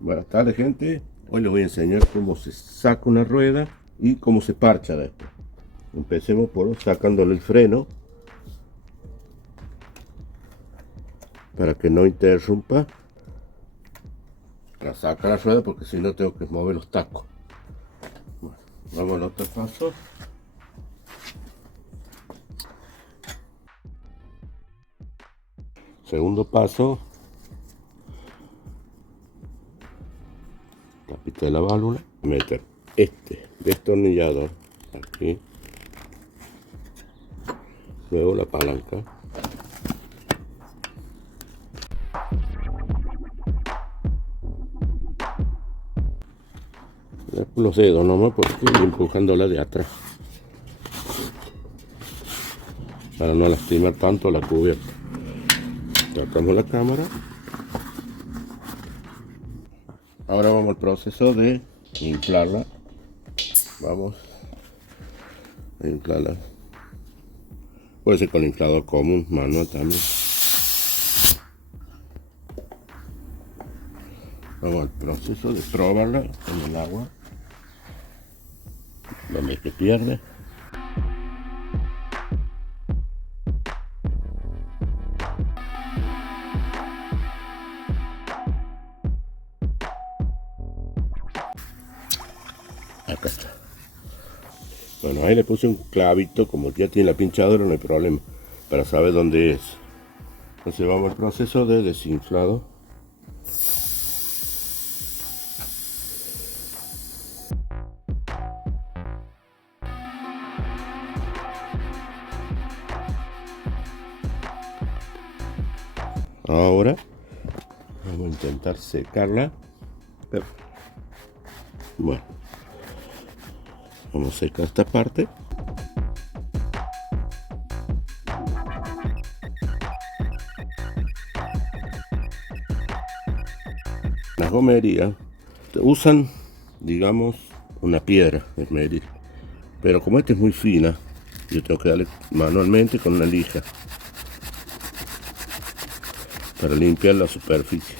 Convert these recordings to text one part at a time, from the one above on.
Buenas tardes, gente. Hoy les voy a enseñar cómo se saca una rueda y cómo se parcha después. Empecemos por sacándole el freno para que no interrumpa. La saca la rueda porque si no tengo que mover los tacos. Bueno, vamos al otro paso. Segundo paso, tapita de la válvula, meter este destornillador aquí, luego la palanca, los dedos nomás porque estoy empujándola de atrás para no lastimar tanto la cubierta. Sacamos la cámara. Ahora vamos al proceso de inflarla. Vamos a inflarla. Puede ser con inflador común, manual también. Vamos al proceso de probarla en el agua. Donde se pierde. Acá está. Bueno, ahí le puse un clavito, como ya tiene la pinchadora no hay problema, para saber dónde es. Entonces vamos al proceso de desinflado. Ahora vamos a intentar secarla. Pero, bueno, vamos a secar esta parte. Las gomerías usan, digamos, una piedra de medir, pero como esta es muy fina, yo tengo que darle manualmente con una lija para limpiar la superficie.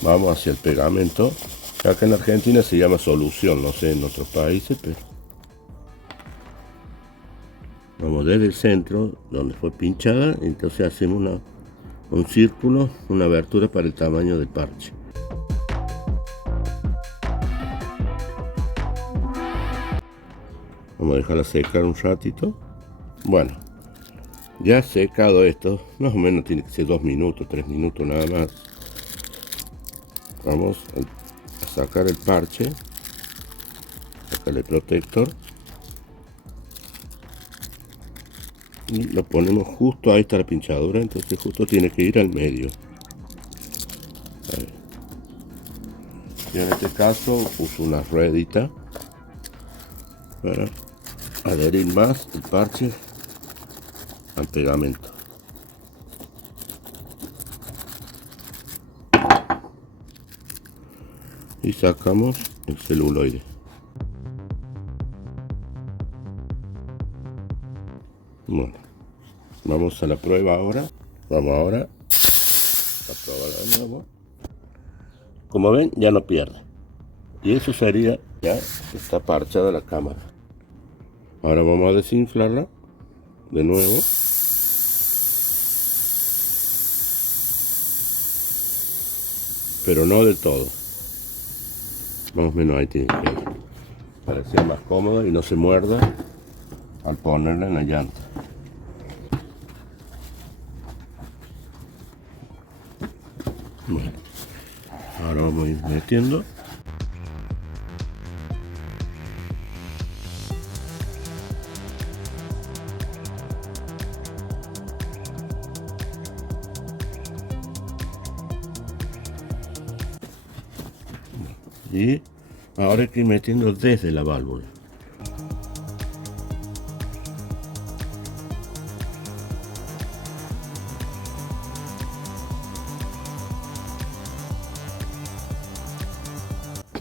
Vamos hacia el pegamento. Acá en Argentina se llama solución, no sé en otros países, pero vamos desde el centro donde fue pinchada, entonces hacemos un círculo, una abertura para el tamaño del parche. Vamos a dejarla secar un ratito. Bueno, ya secado esto, más o menos tiene que ser 2 minutos, 3 minutos nada más. Vamos a sacar el parche, sacar el protector y lo ponemos justo, ahí está la pinchadura, entonces justo tiene que ir al medio. Y en este caso uso una ruedita para adherir más el parche al pegamento. Y sacamos el celuloide. Bueno, vamos a la prueba ahora. Vamos ahora a probarla de nuevo. Como ven, ya no pierde. Y eso sería, ya está parchada la cámara. Ahora vamos a desinflarla de nuevo. Pero no del todo. Más o menos ahí tiene que ir, para que sea más cómodo y no se muerda al ponerla en la llanta. Bueno, ahora vamos a ir metiendo. Y ahora hay que ir metiendo desde la válvula.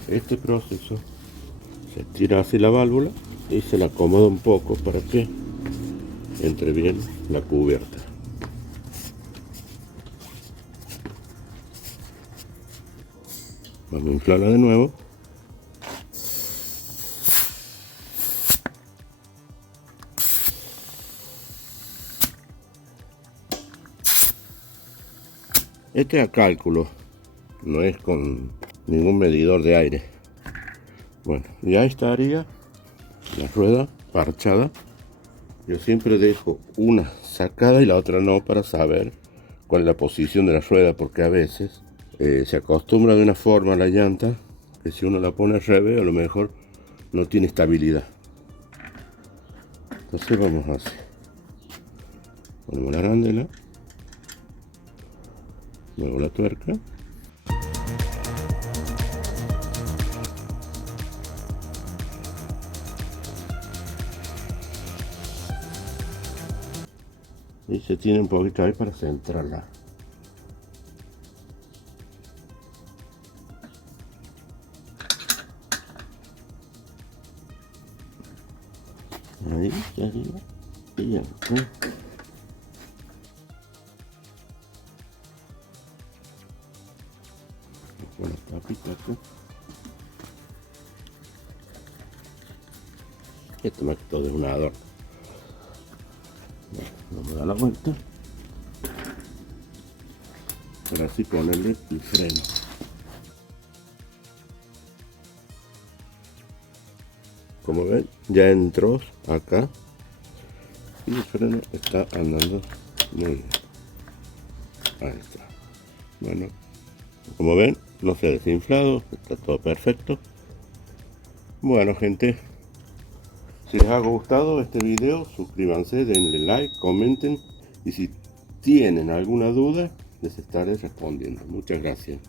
Este proceso Se tira así la válvula y se la acomoda un poco para que entre bien la cubierta. Vamos a inflarla de nuevo. Este es a cálculo, no es con ningún medidor de aire. Bueno, ya estaría la rueda parchada. Yo siempre dejo una sacada y la otra no, para saber cuál es la posición de la rueda, porque a veces se acostumbra de una forma a la llanta que si uno la pone al revés a lo mejor no tiene estabilidad. Entonces vamos así, ponemos la arándela, muevo la tuerca, y se tiene un poquito ahí para centrarla. Ahí, arriba y acá. Con la tapita acá. Esto más que todo es un adorno. Vamos a dar la vuelta para así ponerle el freno. Como ven, ya entró acá y el freno está andando muy bien. Ahí está. Bueno, como ven, no se ha desinflado, está todo perfecto. Bueno, gente, si les ha gustado este video, suscríbanse, denle like, comenten, y si tienen alguna duda les estaré respondiendo. Muchas gracias.